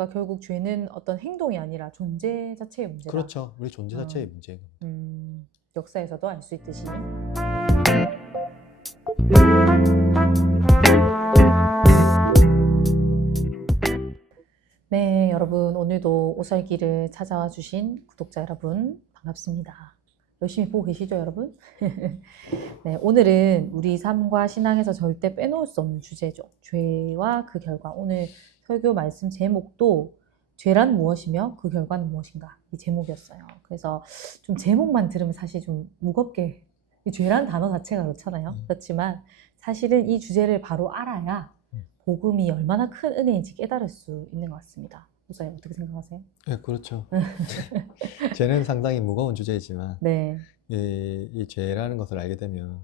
그러니까 결국 죄는 어떤 행동이 아니라 존재 자체의 문제다. 그렇죠. 우리 존재 자체의 문제인 겁니다. 역사에서도 알 수 있듯이. 네, 여러분 오늘도 오살기를 찾아와 주신 구독자 여러분 반갑습니다. 열심히 보고 계시죠, 여러분? 네, 오늘은 우리 삶과 신앙에서 절대 빼놓을 수 없는 주제죠. 죄와 그 결과. 오늘 설교 말씀 제목도 죄란 무엇이며 그 결과는 무엇인가, 이 제목이었어요. 그래서 좀 제목만 들으면 사실 좀 무겁게, 이 죄란 단어 자체가 그렇잖아요. 그렇지만 사실은 이 주제를 바로 알아야 복음이 얼마나 큰 은혜인지 깨달을 수 있는 것 같습니다. 목사님 어떻게 생각하세요? 네, 그렇죠. 죄는 상당히 무거운 주제이지만 네, 이 죄라는 것을 알게 되면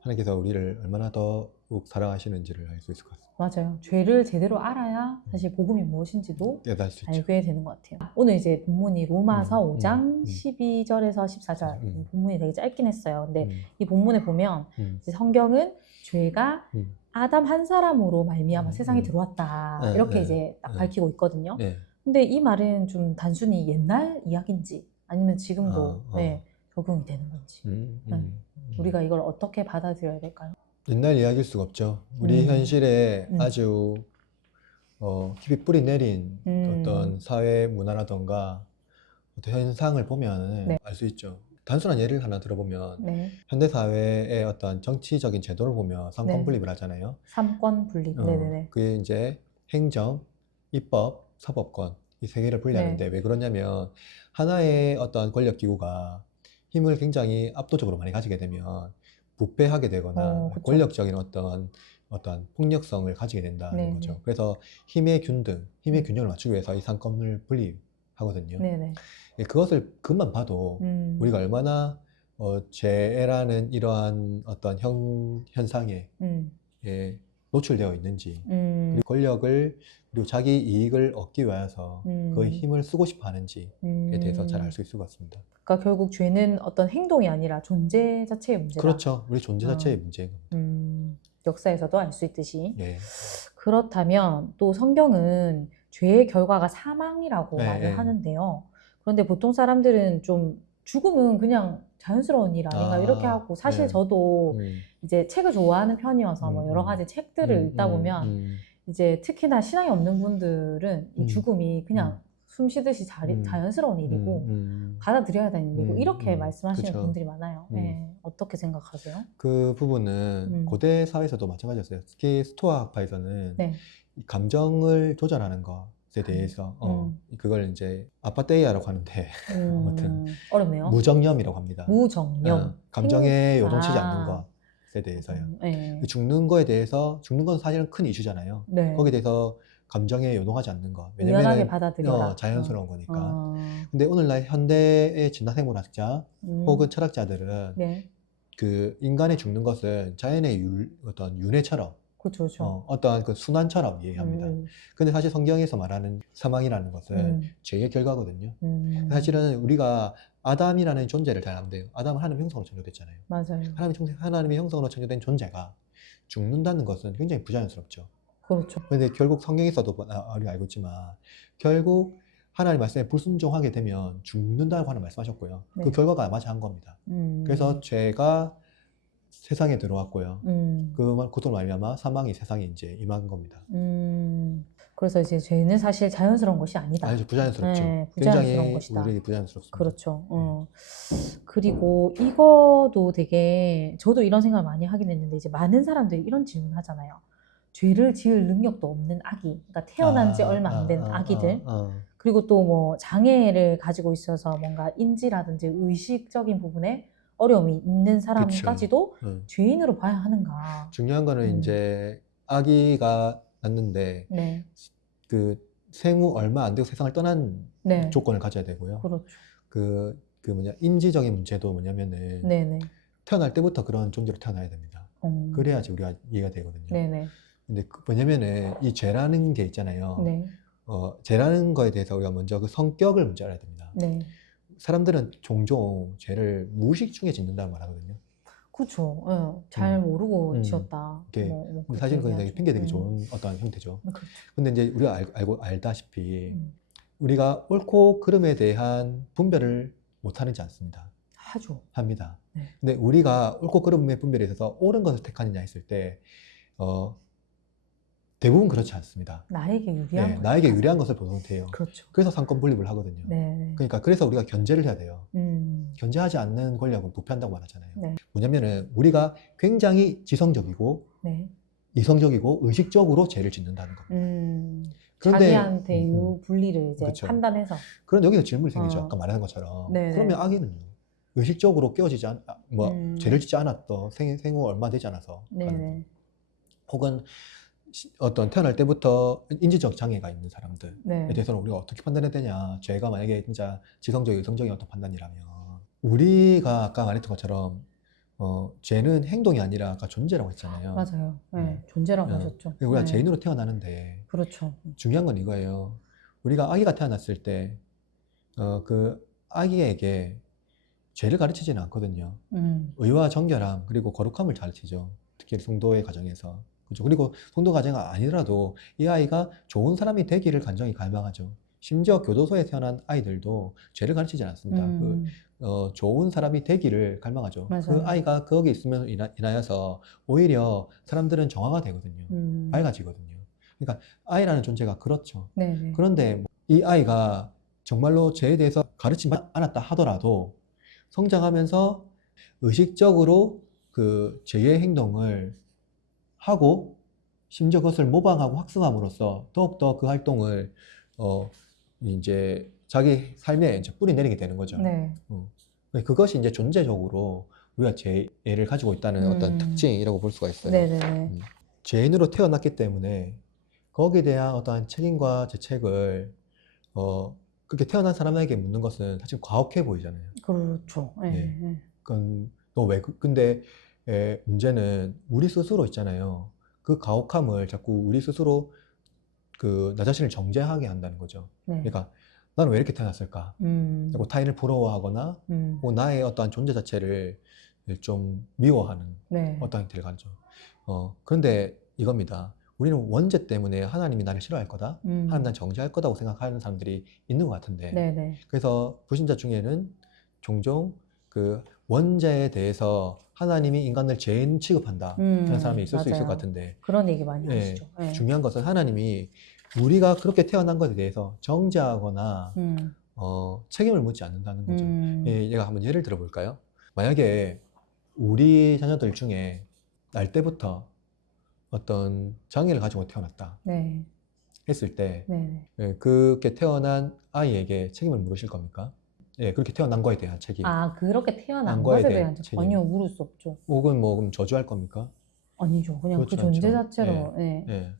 하나님께서 우리를 얼마나 더욱 사랑하시는지를 알 수 있을 것 같습니다. 맞아요. 죄를 제대로 알아야 사실 복음이 무엇인지도 깨달을 수 있죠. 알게 되는 것 같아요. 오늘 이제 본문이 로마서 5장 12절에서 12절에서 14절. 본문이 되게 짧긴 했어요. 근데 이 본문에 본문에 보면 이제 성경은 죄가 아담 한 사람으로 말미암아 세상에 들어왔다, 네, 이렇게 네, 이제 딱 네. 밝히고 있거든요. 네. 근데 이 말은 좀 단순히 옛날 이야기인지 아니면 지금도 네, 적용이 되는 건지 우리가 이걸 어떻게 받아들여야 될까요? 옛날 이야기일 수가 없죠. 우리 현실에 아주 깊이 뿌리 내린 어떤 사회 문화라던가 어떤 현상을 보면 네. 알 수 있죠. 단순한 예를 하나 들어보면 네, 현대 사회의 어떤 정치적인 제도를 보면 삼권 네. 분립을 하잖아요. 삼권 분립. 네네네. 그게 이제 행정, 입법, 사법권 이 세 개를 분리하는데 왜 그러냐면 하나의 어떤 권력 기구가 힘을 굉장히 압도적으로 많이 가지게 되면 부패하게 되거나 그쵸. 권력적인 어떤 폭력성을 가지게 된다는 네네. 거죠. 그래서 힘의 균등, 힘의 균형을 맞추기 위해서 이 삼권을 분리하거든요. 네네. 그것만 봐도 우리가 얼마나 죄라는 이러한 어떤 현상에 노출되어 있는지, 그리고 권력을 그리고 자기 이익을 얻기 위해서 그 힘을 쓰고 싶어 하는지에 대해서 잘 알 수 있을 것 같습니다. 그러니까 결국 죄는 어떤 행동이 아니라 존재 자체의 문제다. 그렇죠. 우리 존재 자체의 문제인 겁니다. 역사에서도 알 수 있듯이. 예. 그렇다면 또 성경은 죄의 결과가 사망이라고 네, 말을 네. 하는데요. 그런데 보통 사람들은 좀 죽음은 그냥 자연스러운 일 아닌가 이렇게 하고, 사실 네. 저도 이제 책을 좋아하는 편이어서 뭐 여러 가지 책들을 읽다 보면 이제 특히나 신앙이 없는 분들은 이 죽음이 그냥 숨 쉬듯이 자연스러운 일이고 받아들여야 되는 일이고 이렇게 말씀하시는 그쵸. 분들이 많아요. 네. 어떻게 생각하세요? 그 부분은 고대 사회에서도 마찬가지였어요. 특히 스토아 학파에서는 네. 이 감정을 조절하는 것에 대해서 그걸 이제 아파테이아라고 하는데 아무튼 어렵네요. 무정념이라고 합니다. 무정념. 감정에 요동치지 않는 것에 대해서요. 네. 죽는 거에 대해서, 죽는 건 사실은 큰 이슈잖아요. 네. 거기에 대해서 감정에 요동하지 않는 것. 유연하게 왜냐면 받아들여라. 자연스러운 거니까. 근데 오늘날 현대의 진화생물학자 혹은 철학자들은 네. 그 인간이 죽는 것은 자연의 어떤 윤회처럼 그렇죠, 그렇죠. 어떠한 그 순환처럼 이해합니다. 근데 사실 성경에서 말하는 사망이라는 것은 죄의 결과거든요. 사실은 우리가 아담이라는 존재를 잘 알면 돼요. 아담은 하나님의 형상으로 창조됐잖아요. 맞아요. 하나님의 형상으로 창조된 존재가 죽는다는 것은 굉장히 부자연스럽죠. 그렇죠. 그런데 결국 성경에서도 우리가 알고 있지만 결국 하나님 말씀에 불순종하게 되면 죽는다고 하는 말씀하셨고요. 네. 그 결과가 맞이한 겁니다. 그래서 죄가 세상에 들어왔고요. 그것으로 말미암아 사망이 세상에 이제 임한 겁니다. 그래서 이제 죄는 사실 자연스러운 것이 아니다. 아주 부자연스럽죠. 네, 부자연스러운 굉장히 것이다. 우리에게 부자연스럽습니다. 그렇죠. 그리고 이거도 되게, 저도 이런 생각을 많이 하긴 했는데, 이제 많은 사람들이 이런 질문을 하잖아요. 죄를 지을 능력도 없는 아기, 그러니까 태어난 지 얼마 안 된 아기들, 그리고 또 뭐 장애를 가지고 있어서 뭔가 인지라든지 의식적인 부분에 어려움이 있는 사람까지도 죄인으로 봐야 하는가. 중요한 거는 이제 아기가 낳는데 네. 그 생후 얼마 안 되고 세상을 떠난 네. 조건을 가져야 되고요. 그렇죠. 그 인지적인 문제도 뭐냐면은 네네. 태어날 때부터 그런 존재로 태어나야 됩니다. 그래야지 우리가 이해가 되거든요. 네네. 근데 뭐냐면은 이 죄라는 게 있잖아요. 네. 죄라는 거에 대해서 우리가 먼저 그 성격을 먼저 알아야 됩니다. 네. 사람들은 종종 죄를 무의식 중에 짓는다고 말하거든요. 그렇죠. 예, 잘 모르고 지었다. 이게 뭐 근데 사실은 그게 얘기하죠. 핑계 대기 좋은 어떤 형태죠. 그렇죠. 근데 이제 우리가 알다시피 우리가 옳고 그름에 대한 분별을 못하지 않습니다. 하죠. 합니다. 네. 근데 우리가 옳고 그름의 분별에 있어서 옳은 것을 택하느냐 했을 때 대부분 그렇지 않습니다. 나에게 유리한 네, 걸 나에게 택하자. 유리한 것을 보통 해요. 그렇죠. 그래서 상권 분립을 하거든요. 네. 그러니까 그래서 우리가 견제를 해야 돼요. 견제하지 않는 권력은 부패한다고 말하잖아요. 네. 뭐냐면은 우리가 굉장히 지성적이고 네. 이성적이고 의식적으로 죄를 짓는다는 겁니다. 그런데 자기한테 유불리를 이제 그쵸. 판단해서. 그런 여기서 질문이 생기죠. 아까 말한 것처럼. 네네. 그러면 악인은요? 의식적으로 깨어지지 죄를 짓지 않았던 생후 얼마 되지 않아서 네네. 혹은 어떤 태어날 때부터 인지적 장애가 있는 사람들에 네. 대해서는 우리가 어떻게 판단해야 되냐. 죄가 만약에 진짜 지성적, 의성적인 어떤 판단이라면 우리가 아까 말했던 것처럼 죄는 행동이 아니라 아까 존재라고 했잖아요. 맞아요. 네. 존재라고 하셨죠. 우리가 네. 죄인으로 태어나는데 그렇죠. 중요한 건 이거예요. 우리가 아기가 태어났을 때 그 아기에게 죄를 가르치지는 않거든요. 의와 정결함 그리고 거룩함을 가르치죠. 특히 성도의 가정에서. 그렇죠. 그리고 성도 가정이 아니더라도 이 아이가 좋은 사람이 되기를 간절히 갈망하죠. 심지어 교도소에 태어난 아이들도 죄를 가르치지 않습니다. 좋은 사람이 되기를 갈망하죠. 맞아요. 그 아이가 거기 있으면 인하여서 오히려 사람들은 정화가 되거든요. 밝아지거든요. 그러니까 아이라는 존재가 그렇죠. 네네. 그런데 이 아이가 정말로 죄에 대해서 가르치지 않았다 하더라도 성장하면서 의식적으로 그 죄의 행동을 하고 심지어 그것을 모방하고 학습함으로써 더욱더 그 활동을 이제 자기 삶에 이제 뿌리 내리게 되는 거죠. 네. 그것이 이제 존재적으로 우리가 죄를 가지고 있다는 어떤 특징이라고 볼 수가 있어요. 네네. 죄인으로 태어났기 때문에 거기에 대한 어떠한 책임과 죄책을 그렇게 태어난 사람에게 묻는 것은 사실 과혹해 보이잖아요. 그렇죠. 네. 네. 근데 문제는 우리 스스로 있잖아요. 그 가혹함을 자꾸 우리 스스로 나 자신을 정죄하게 한다는 거죠. 네. 그러니까 나는 왜 이렇게 태어났을까? 자꾸 타인을 부러워하거나 혹은 나의 어떠한 존재 자체를 좀 미워하는 네. 어떠한 형태를 가져. 그런데 이겁니다. 우리는 원죄 때문에 하나님이 나를 싫어할 거다. 하나님 난 정죄할 거다고 생각하는 사람들이 있는 것 같은데. 네네. 그래서 불신자 중에는 종종 그 원죄에 대해서 하나님이 인간을 죄인 취급한다 하는 사람이 있을 수 있을 것 같은데. 그런 얘기 많이 하시죠. 네. 중요한 것은 하나님이 우리가 그렇게 태어난 것에 대해서 정죄하거나 책임을 묻지 않는다는 거죠. 얘가 한번 예를 들어 볼까요? 만약에 우리 자녀들 중에 날 때부터 어떤 장애를 가지고 태어났다 네. 했을 때 네. 그렇게 태어난 아이에게 책임을 물으실 겁니까? 예, 그렇게 태어난 거에 대한 책임. 그렇게 태어난 거에 것에 대한 대한 책임. 아니요, 물을 수 없죠. 혹은 뭐 그럼 저주할 겁니까? 아니죠. 그냥 그 그렇지 존재 않죠. 자체로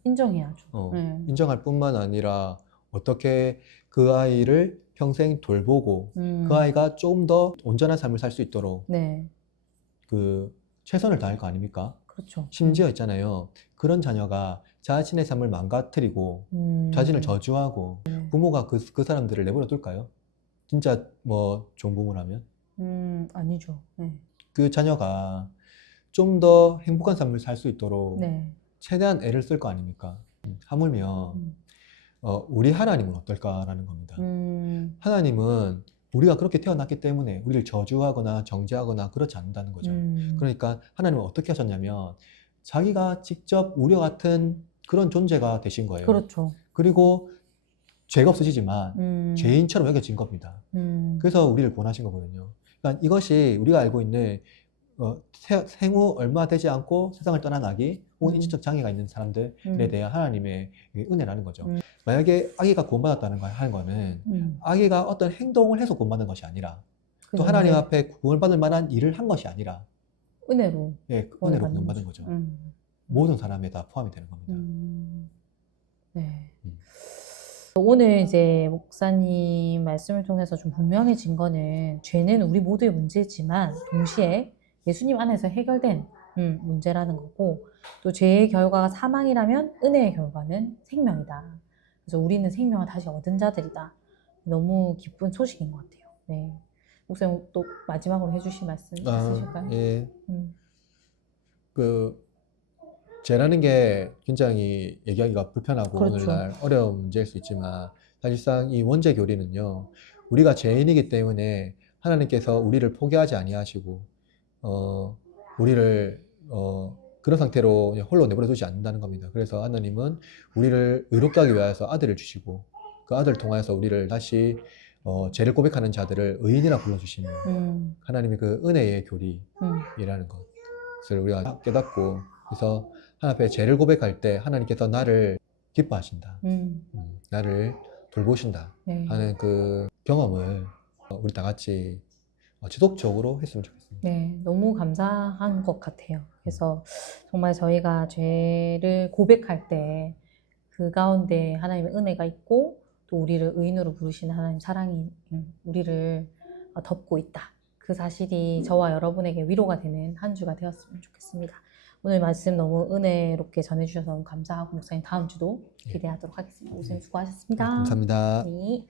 인정해야죠. 인정할 뿐만 아니라 어떻게 그 아이를 평생 돌보고 그 아이가 좀 더 온전한 삶을 살 수 있도록 그 최선을 다할 거 아닙니까? 그렇죠. 심지어 있잖아요. 그런 자녀가 자신의 삶을 망가뜨리고 자신을 저주하고 부모가 그 사람들을 내버려 둘까요? 진짜 뭐 좋은 부모라면? 아니죠. 그 자녀가 좀 더 행복한 삶을 살 수 있도록 최대한 애를 쓸 거 아닙니까? 하물며 우리 하나님은 어떨까라는 겁니다. 하나님은 우리가 그렇게 태어났기 때문에 우리를 저주하거나 정죄하거나 그렇지 않는다는 거죠. 그러니까 하나님은 어떻게 하셨냐면 자기가 직접 우리와 같은 그런 존재가 되신 거예요. 그렇죠. 그리고 죄가 없으시지만 죄인처럼 여겨진 겁니다. 그래서 우리를 구원하신 거거든요. 그러니까 이것이 우리가 알고 있는 생후 얼마 되지 않고 세상을 떠난 아기 혹은 인지적 장애가 있는 사람들에 대한 하나님의 은혜라는 거죠. 만약에 아기가 구원받았다는 거 하는 거는 아기가 어떤 행동을 해서 구원받는 것이 아니라 또 하나님 앞에 구원받을 만한 일을 한 것이 아니라 은혜로 은혜로 구원받은 거죠. 모든 사람에 다 포함이 되는 겁니다. 네. 오늘 이제 목사님 말씀을 통해서 좀 분명해진 거는 죄는 우리 모두의 문제지만 동시에 예수님 안에서 해결된 문제라는 거고, 또 죄의 결과가 사망이라면 은혜의 결과는 생명이다. 그래서 우리는 생명을 다시 얻은 자들이다. 너무 기쁜 소식인 것 같아요. 네. 목사님 또 마지막으로 해주실 말씀 있으실까요? 예. 그 죄라는 게 굉장히 얘기하기가 불편하고 그렇죠. 오늘날 어려운 문제일 수 있지만 사실상 이 원죄 교리는요, 우리가 죄인이기 때문에 하나님께서 우리를 포기하지 아니하시고 우리를 그런 상태로 홀로 내버려 두지 않는다는 겁니다. 그래서 하나님은 우리를 의롭게 하기 위해서 아들을 주시고 그 아들을 통해서 우리를 다시 죄를 고백하는 자들을 의인이라 불러주시며 하나님의 그 은혜의 교리이라는 것을 우리가 깨닫고, 그래서 하나님 앞에 죄를 고백할 때 하나님께서 나를 기뻐하신다, 나를 돌보신다 네. 하는 그 경험을 우리 다 같이 지속적으로 했으면 좋겠습니다. 네, 너무 감사한 것 같아요. 그래서 정말 저희가 죄를 고백할 때 그 가운데 하나님의 은혜가 있고 또 우리를 의인으로 부르시는 하나님 사랑이 우리를 덮고 있다. 그 사실이 저와 여러분에게 위로가 되는 한 주가 되었으면 좋겠습니다. 오늘 말씀 너무 은혜롭게 전해주셔서 너무 감사하고 목사님 다음 주도 기대하도록 하겠습니다. 목사님 수고하셨습니다. 감사합니다. 네.